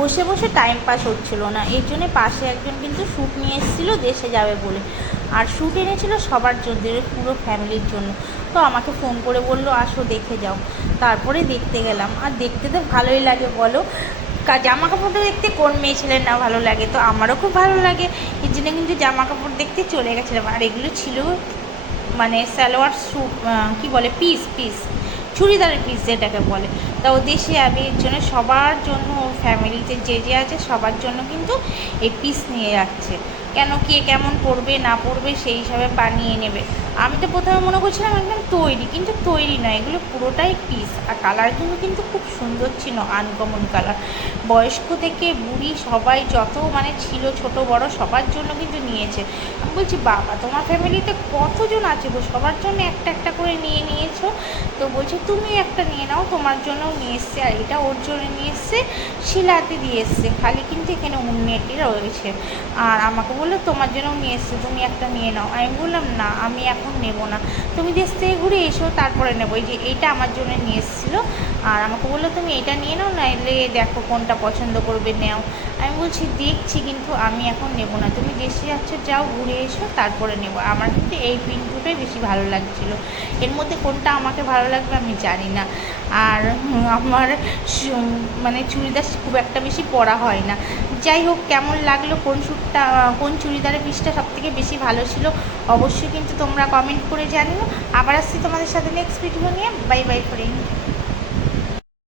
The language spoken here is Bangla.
বসে বসে টাইম পাস হচ্ছিলো না। এর জন্যে পাশে একজন কিন্তু শ্যুট নিয়ে এসেছিলো দেশে যাবে বলে, আর শ্যুট এনেছিলো সবার জন্য, পুরো ফ্যামিলির জন্য। তো আমাকে ফোন করে বললো আসো দেখে যাও। তারপরে দেখতে গেলাম, আর দেখতে তো ভালোই লাগে বলো, জামা কাপড়টা দেখতে কোন মেয়ে ছেলের না ভালো লাগে, তো আমারও খুব ভালো লাগে। এর জন্য কিন্তু জামা কাপড় দেখতে চলে গেছিলাম। আর এগুলো ছিল মানে সালোয়ার স্যুট, কী বলে, পিস পিস, চুড়িদারের পিস যেটাকে বলে। তা ও দেশে যাবে, এর জন্য সবার জন্য, ওর ফ্যামিলিতে যে যে আছে সবার জন্য কিন্তু এই পিস নিয়ে যাচ্ছে। কেন কে কেমন পরবে না পরবে সেই হিসাবে বানিয়ে নেবে। আমি তো প্রথমে মনে করছিলাম একদম তৈরি, কিন্তু তৈরি নয়, এগুলো পুরোটাই পিস। আর কালারগুলো কিন্তু খুব সুন্দর ছিল, আনকমন কালার। বয়স্ক থেকে বুড়ি সবাই যত মানে ছিল, ছোট বড় সবার জন্য কিন্তু নিয়েছে। আমি বলছি বাবা, তোমার ফ্যামিলিতে কতজন আছে গো, সবার জন্য একটা একটা করে নিয়ে নিয়েছো? তো বলছে তুমি একটা নিয়ে নাও, তোমার জন্যও নিয়ে এসছে, আর এটা ওর জন্য নিয়ে এসছে, শিলাতে দিয়ে এসছে, খালি কিন্তু এখানে উন্নতি রয়েছে। আর আমাকে বললো তোমার জন্যও নিয়ে এসছে, তুমি একটা নিয়ে নাও। আমি বললাম না, আমি এখন নেবো না, তুমি দেশ থেকে ঘুরে এসো তারপরে নেবো। এই যে এইটা আমার জন্য নিয়ে এসেছিলো, আর আমাকে বললো তুমি এটা নিয়ে নাও, নাইলে দেখো কোনটা পছন্দ করবে নাও। আমি বলছি দেখছি, কিন্তু আমি এখন নেবো না, তুমি দেশে যাচ্ছ যাও ঘুরে এসো তারপরে নেবো। আমার কিন্তু এই পিন্টুটাই বেশি ভালো লাগছিলো, এর মধ্যে কোনটা আমাকে ভালো লাগবে আমি জানি না। আর আমার মানে চুড়িদার খুব একটা বেশি পরা হয় না। যাই হোক, কেমন লাগলো, কোন শ্যুটটা, কোন চুড়িদারের পিসটা সবথেকে বেশি ভালো ছিল অবশ্যই কিন্তু তোমরা কমেন্ট করে জানিও। আবার আসছি তোমাদের সাথে নেক্সট ভিডিও নিয়ে। Bye bye friend.